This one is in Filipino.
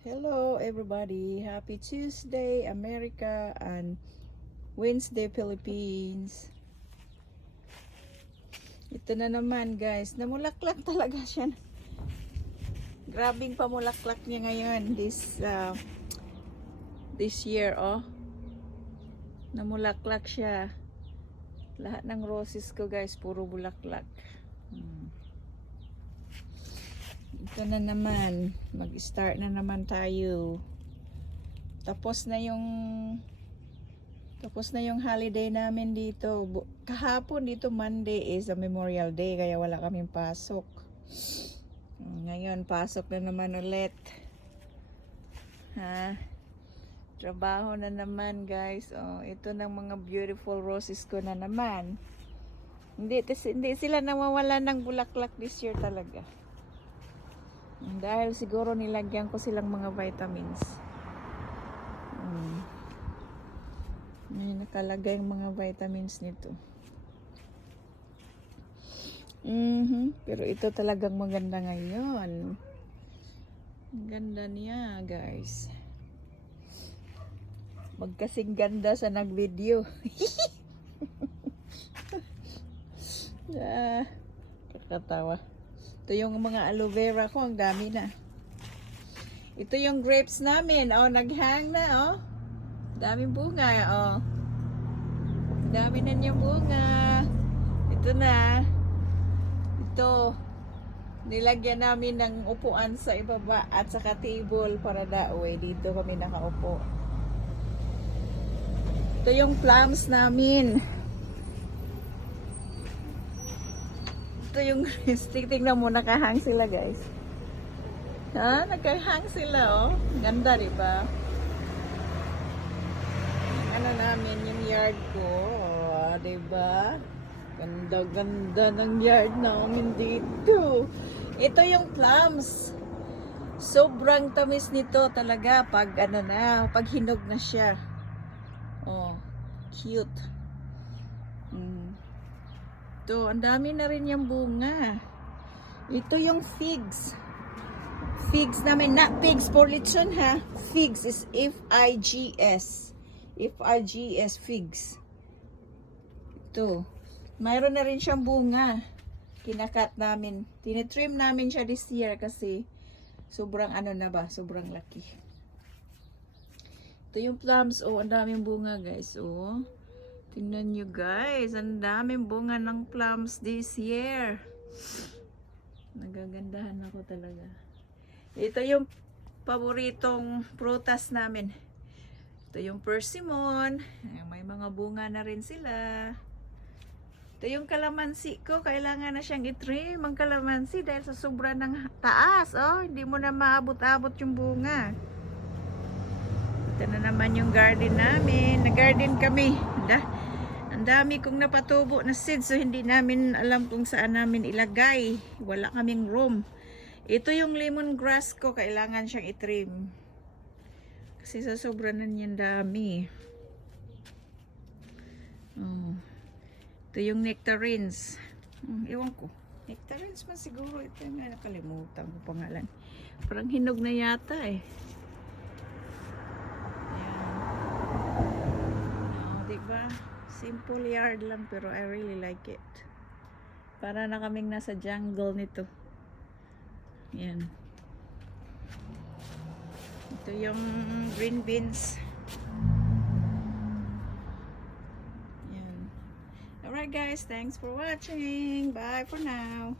Hello everybody, happy Tuesday America and Wednesday Philippines. Ito na naman guys, namulaklak talaga siya. Grabing pamulaklak niya ngayon this year, oh. Namulaklak siya. Lahat ng roses ko guys, puro bulaklak. Ito na naman, mag-start na naman tayo. Tapos na yung holiday namin dito. Kahapon dito Monday is a Memorial Day kaya wala kaming pasok. Ngayon pasok na naman ulit. Trabaho na naman guys. Oh, ito ng mga beautiful roses ko na naman. Hindi sila nawawala ng bulaklak this year talaga. Dahil siguro nilagyan ko silang mga vitamins. May nakalagay yung mga vitamins nito. Pero ito talagang maganda ngayon. Ang ganda niya guys. Magkasing ganda sa nag-video. Kakatawa. Ito yung mga aloe vera ko, ang dami na. Ito yung grapes namin, oh, naghang na, oh. Daming bunga, oh. Dami na niyang bunga. Ito na. Ito. Nilagyan namin ng upuan sa ibaba at saka table para daoy. Dito kami nakaupo. Ito yung plums namin. Ito yung tingnan mo, nakahang sila guys. Nakahang sila, oh. Ganda, diba? Ano namin yung yard ko, oh, diba? Ganda-ganda ng yard namin dito. Ito yung plums. Sobrang tamis nito talaga pag pag hinog na siya. Oh, cute. Ito, ang dami na rin yung bunga. Ito yung figs. Figs namin, not pigs for lechon ha. Figs is F-I-G-S. F-I-G-S, figs. Ito. Mayroon na rin siyang bunga. Kinakat namin. Tinitrim namin siya this year kasi sobrang sobrang laki. Ito yung plums, oh, ang daming bunga guys, oh. Tingnan nyo guys, ang daming bunga ng plums this year. Nagagandahan ako talaga. Ito yung paboritong prutas namin. Ito yung persimmon. May mga bunga na rin sila. Ito yung kalamansi ko. Kailangan na siyang itrim ang kalamansi dahil sa sobra ng taas. Oh, hindi mo na maabot-abot yung bunga. Ito na naman yung garden namin. Nag-garden kami. Ang dami kong napatubo na seeds, so hindi namin alam kung saan namin ilagay. Wala kaming room. Ito yung lemongrass ko, kailangan siyang itrim. Kasi sa sobra na niyan dami. Oh. Ito yung nectarines. Ewan ko. Nectarines man siguro. Ito yung nakalimutan ko pangalan. Parang hinog na yata eh. Diba? Simple yard lang pero I really like it. Para na kaming nasa jungle nito. Yan. Ito yung green beans. Yan. Alright guys, thanks for watching. Bye for now.